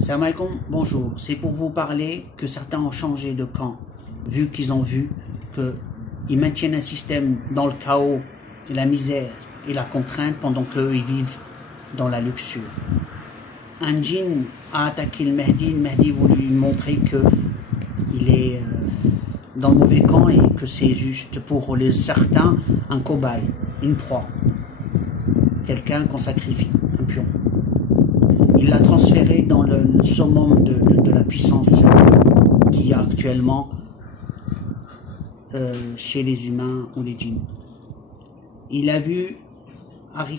Salam alaikum, bonjour. C'est pour vous parler que certains ont changé de camp, vu qu'ils ont vu qu'ils maintiennent un système dans le chaos, la misère et la contrainte pendant qu'eux ils vivent dans la luxure. Un djinn a attaqué le Mahdi voulait lui montrer qu'il est dans le mauvais camp et que c'est juste pour les certains un cobaye, une proie, quelqu'un qu'on sacrifie, un pion. Il l'a transféré dans le summum de la puissance qu'il y a actuellement chez les humains ou les djinns. Il a vu,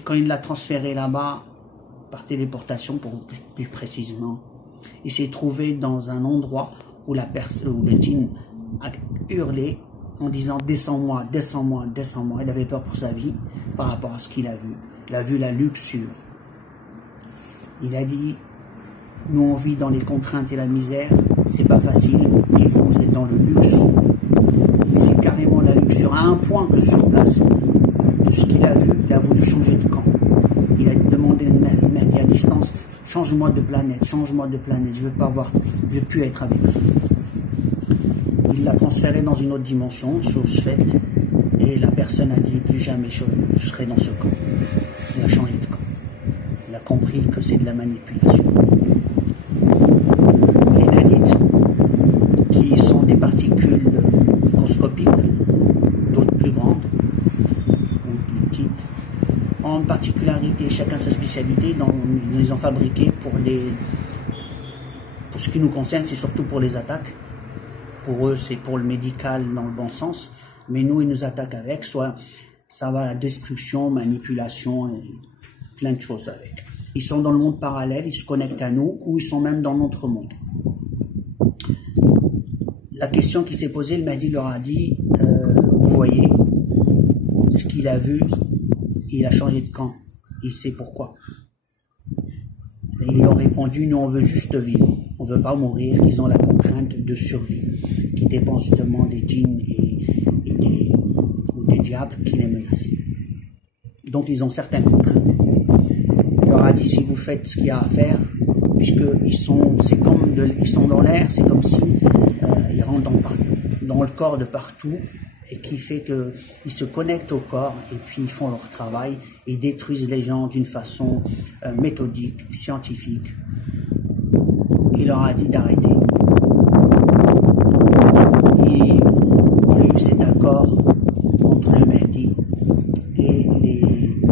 quand il l'a transféré là-bas, par téléportation plus précisément, il s'est trouvé dans un endroit où le djinn a hurlé en disant « Descends-moi, descends-moi, descends-moi ». Il avait peur pour sa vie par rapport à ce qu'il a vu. Il a vu la luxure. Il a dit, nous on vit dans les contraintes et la misère, c'est pas facile, et vous êtes dans le luxe. Et c'est carrément la luxure, à un point que sur place, de ce qu'il a vu, il a voulu changer de camp. Il a demandé le Mahdi à distance, change-moi de planète, je veux plus être avec vous. Il l'a transféré dans une autre dimension, chose faite, et la personne a dit, plus jamais je serai dans ce camp. Il a changé de camp. Il a compris que c'est de la manipulation. Les nanites, qui sont des particules microscopiques, d'autres plus grandes ou plus petites, ont une particularité, chacun sa spécialité, ils les ont fabriqués pour ce qui nous concerne, c'est surtout pour les attaques. Pour eux, c'est pour le médical dans le bon sens, mais nous, ils nous attaquent avec, soit ça va à la destruction, manipulation et plein de choses avec. Ils sont dans le monde parallèle, ils se connectent à nous, ou ils sont même dans notre monde. La question qui s'est posée, le Mahdi leur a dit, vous voyez, ce qu'il a vu, il a changé de camp. Il sait pourquoi. Et ils lui ont répondu, nous on veut juste vivre, on ne veut pas mourir, ils ont la contrainte de survie, qui dépend justement des djinns ou des diables qui les menacent. Donc ils ont certaines contraintes. Il leur a dit, si vous faites ce qu'il y a à faire, puisqu'ils sont, ils sont dans l'air, c'est comme si ils rentrent dans le corps de partout, et qui fait qu'ils se connectent au corps, et puis ils font leur travail, et détruisent les gens d'une façon méthodique, scientifique. Il leur a dit d'arrêter. Et il y a eu cet accord entre le Mahdi et les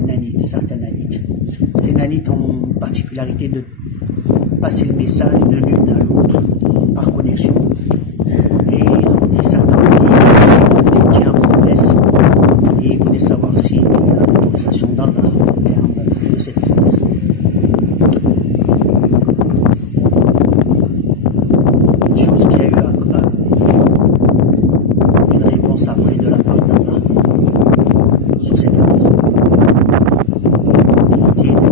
nanites, certains nanites. Ces nanites ont une particularité de passer le message de l'une à l'autre par connexion. Et certains ont dit, tu tiens promesse, et ils voulaient savoir si il y a l'autorisation d'Allah en termes de cette promesse. Une chose qui a eu une réponse après de la part d'Allah sur cet accord. Il était un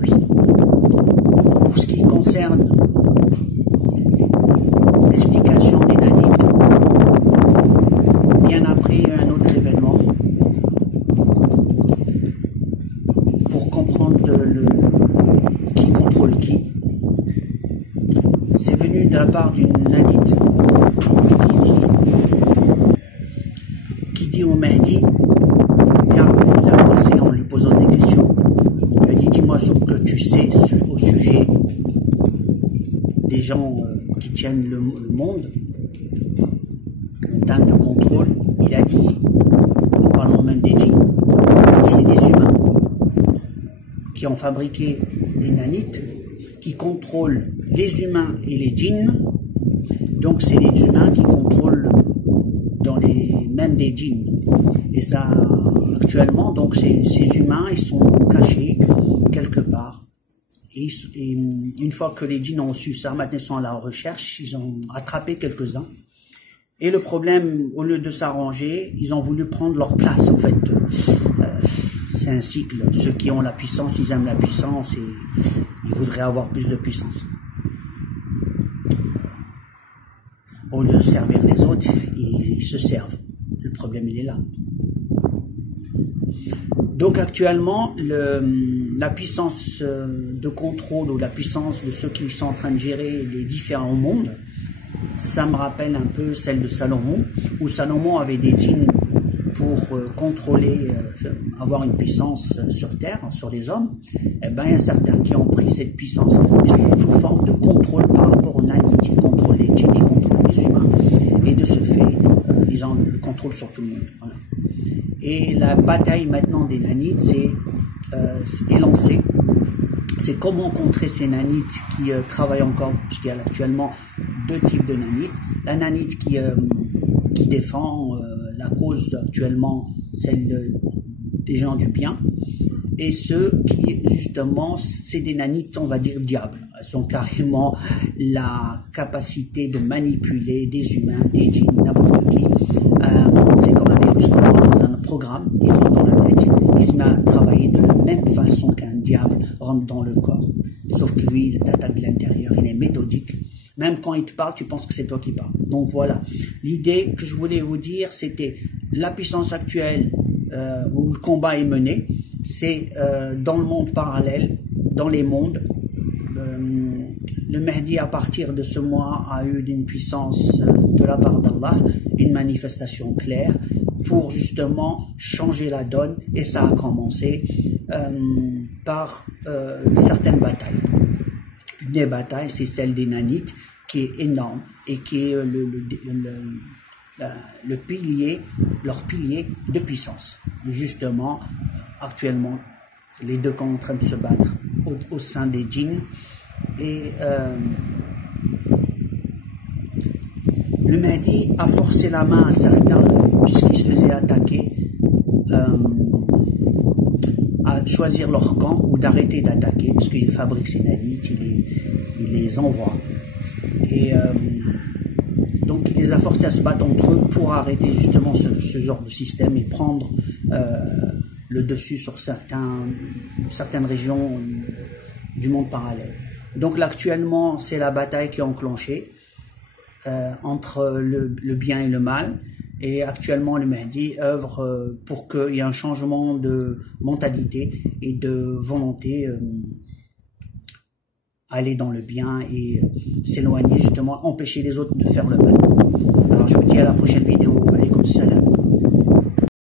oui. Pour ce qui concerne l'explication des nanites, bien après il y a un autre événement pour comprendre qui contrôle qui. C'est venu de la part d'une nanite qui dit au Mahdi, car il a commencé en lui posant des questions, il a dit, dis-moi ce que tu sais au sujet des gens qui tiennent le monde en termes de contrôle. Il a dit, en parlant même des djinns, il a dit c'est des humains qui ont fabriqué des nanites qui contrôlent les humains et les djinns. Donc c'est les humains qui contrôlent même des djinns. Et ça, actuellement, donc ces humains, ils sont cachés quelque part. Et une fois que les djinns ont su ça, maintenant ils sont à la recherche, ils ont attrapé quelques-uns. Et le problème, au lieu de s'arranger, ils ont voulu prendre leur place, en fait. C'est un cycle. Ceux qui ont la puissance, ils aiment la puissance et ils voudraient avoir plus de puissance. Au lieu de servir les autres, ils se servent. Le problème, il est là. Donc actuellement, la puissance de contrôle ou la puissance de ceux qui sont en train de gérer les différents mondes, ça me rappelle un peu celle de Salomon, où Salomon avait des djinns pour contrôler, avoir une puissance sur terre, sur les hommes. Eh ben, il y a certains qui ont pris cette puissance sous forme de contrôle par rapport aux nanites. Ils contrôlent les djinns, ils contrôlent les humains, et de ce fait, ils ont le contrôle sur tout le monde. Voilà. Et la bataille maintenant des nanites est lancée. C'est comment contrer ces nanites qui travaillent encore, puisqu'il y a actuellement deux types de nanites. La nanite qui défend la cause actuellement, celle des gens du bien, et ceux qui, justement, c'est des nanites, on va dire, diables. Elles ont carrément la capacité de manipuler des humains, des djinns, n'importe qui. C'est comme un virus qu'on a dans un programme, il rentre dans la tête, il se met à travailler de la même façon qu'un diable rentre dans le corps. Sauf que lui, il t'attaque de l'intérieur, il est méthodique. Même quand il te parle, tu penses que c'est toi qui parles. Donc voilà, l'idée que je voulais vous dire, c'était la puissance actuelle où le combat est mené, c'est dans le monde parallèle, dans les mondes. Le Mahdi, à partir de ce mois, a eu une puissance de la part d'Allah, une manifestation claire pour justement changer la donne, et ça a commencé par certaines batailles. Une des batailles, c'est celle des nanites, qui est énorme et qui est le pilier, leur pilier de puissance. Et justement, actuellement, les deux camps sont en train de se battre au sein des djinns. Et le Mahdi a forcé la main à certains, puisqu'ils se faisaient attaquer, à choisir leur camp ou d'arrêter d'attaquer, parce qu'il fabrique ses nanites, il les envoie. Et donc il les a forcés à se battre entre eux pour arrêter justement ce genre de système et prendre le dessus sur certaines régions du monde parallèle. Donc là, actuellement, c'est la bataille qui est enclenchée entre le bien et le mal. Et actuellement, le Mahdi œuvre pour qu'il y ait un changement de mentalité et de volonté, aller dans le bien et s'éloigner, justement, empêcher les autres de faire le mal. Alors je vous dis à la prochaine vidéo. Alaykoum salam.